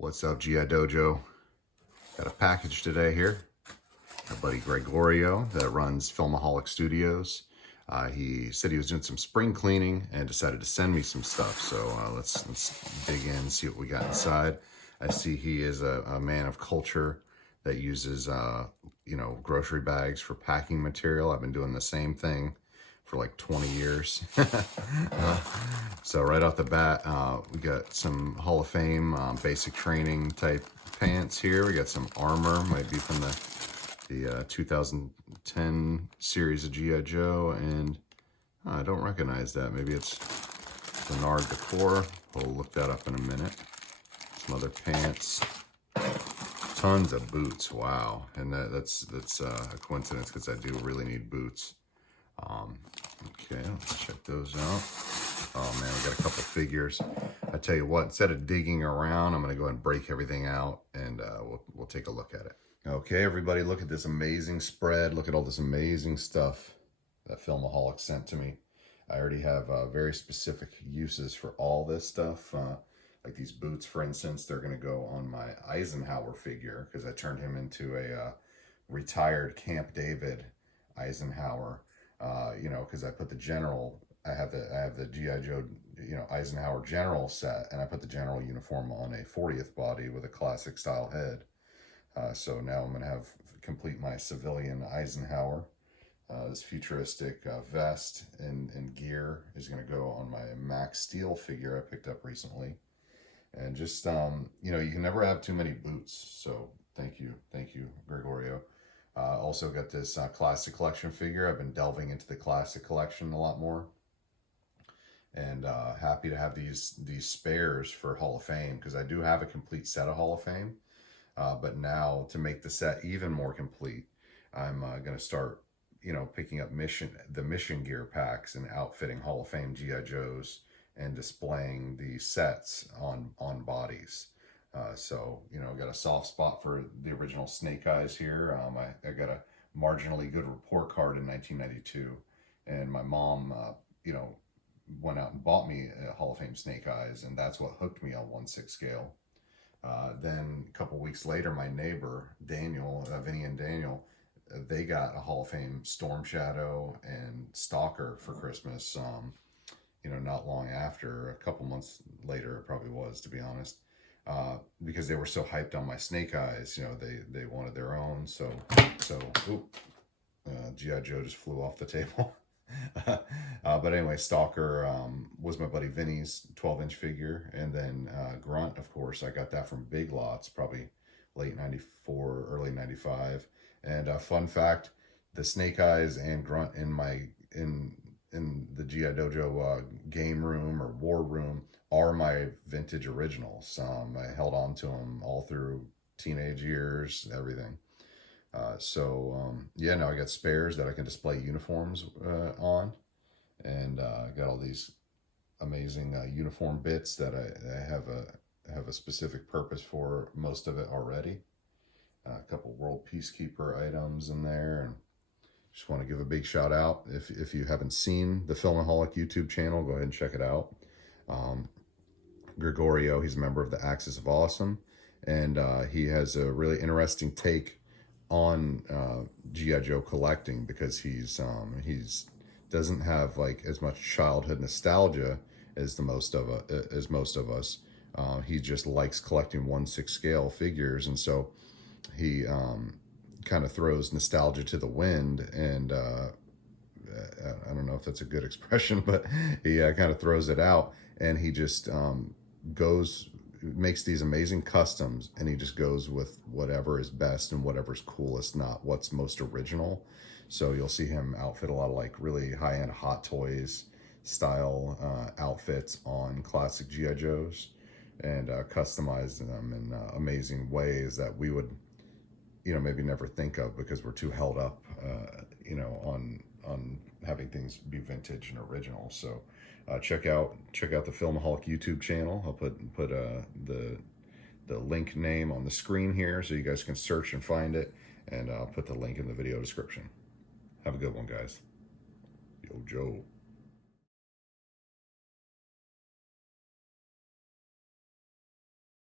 What's up, GI Dojo? Got a package today here. My buddy Gregorio that runs Filmaholic Studios. He said he was doing some spring cleaning and decided to send me some stuff. So let's dig in and see what we got inside. I see he is a man of culture that uses grocery bags for packing material. I've been doing the same thing for like 20 years. So right off the bat, we got some Hall of Fame basic training type pants here. We got some armor, might be from the 2010 series of G.I. Joe, and I don't recognize that. Maybe it's Bernard Decor. We'll look that up in a minute. Some other pants. Tons of boots. Wow. And that's a coincidence because I do really need boots. Okay, let's check those out. Oh man, we got a couple figures. I tell you what, instead of digging around, I'm gonna go ahead and break everything out, and we'll take a look at it. Okay, everybody, look at this amazing spread. Look at all this amazing stuff that Filmaholic sent to me. I already have very specific uses for all this stuff. Like these boots, for instance, they're gonna go on my Eisenhower figure because I turned him into a retired Camp David Eisenhower. Because I put the general, I have the G.I. Joe, Eisenhower general set, and I put the general uniform on a 40th body with a classic style head. So now I'm going to complete my civilian Eisenhower. This futuristic vest and gear is going to go on my Max Steel figure I picked up recently. And just, you can never have too many boots. So thank you, Gregorio. Also got this classic collection figure. I've been delving into the classic collection a lot more, and happy to have these spares for Hall of Fame, because I do have a complete set of Hall of Fame, but now to make the set even more complete, I'm going to start picking up the mission gear packs and outfitting Hall of Fame G.I. Joes and displaying the sets on bodies. So, got a soft spot for the original Snake Eyes here. I got a marginally good report card in 1992. And my mom, went out and bought me a Hall of Fame Snake Eyes. And that's what hooked me on 1/6 scale. Then a couple weeks later, my neighbor, Daniel, Vinny and Daniel, they got a Hall of Fame Storm Shadow and Stalker for Christmas. Not long after, a couple months later, it probably was, to be honest. Because they were so hyped on my Snake Eyes, they wanted their own. So G.I. Joe just flew off the table. But anyway, Stalker was my buddy Vinny's 12-inch figure. And then Grunt, of course, I got that from Big Lots, probably late 94, early 95. And fun fact, the Snake Eyes and Grunt in the G.I. Dojo game room or war room are my vintage originals. I held on to them all through teenage years, everything. Now I got spares that I can display uniforms on, and got all these amazing uniform bits that I have a specific purpose for, most of it already. A couple World Peacekeeper items in there, and just want to give a big shout out. If you haven't seen the Filmaholic YouTube channel, go ahead and check it out. Gregorio, he's a member of the Axis of Awesome, and he has a really interesting take on G.I. Joe collecting, because he's doesn't have like as much childhood nostalgia as most of us. He just likes collecting 1/6 scale figures, and so he kind of throws nostalgia to the wind, and I don't know if that's a good expression, but he kind of throws it out, and he just makes these amazing customs, and he just goes with whatever is best and whatever's coolest, not what's most original. So you'll see him outfit a lot of like really high-end Hot Toys style outfits on classic G.I. Joes, and customize them in amazing ways that we would maybe never think of, because we're too held up on having things be vintage and original. So check out the Filmaholic YouTube channel. I'll put the link name on the screen here so you guys can search and find it, and I'll put the link in the video description. Have a good one, guys. Yo, Joe.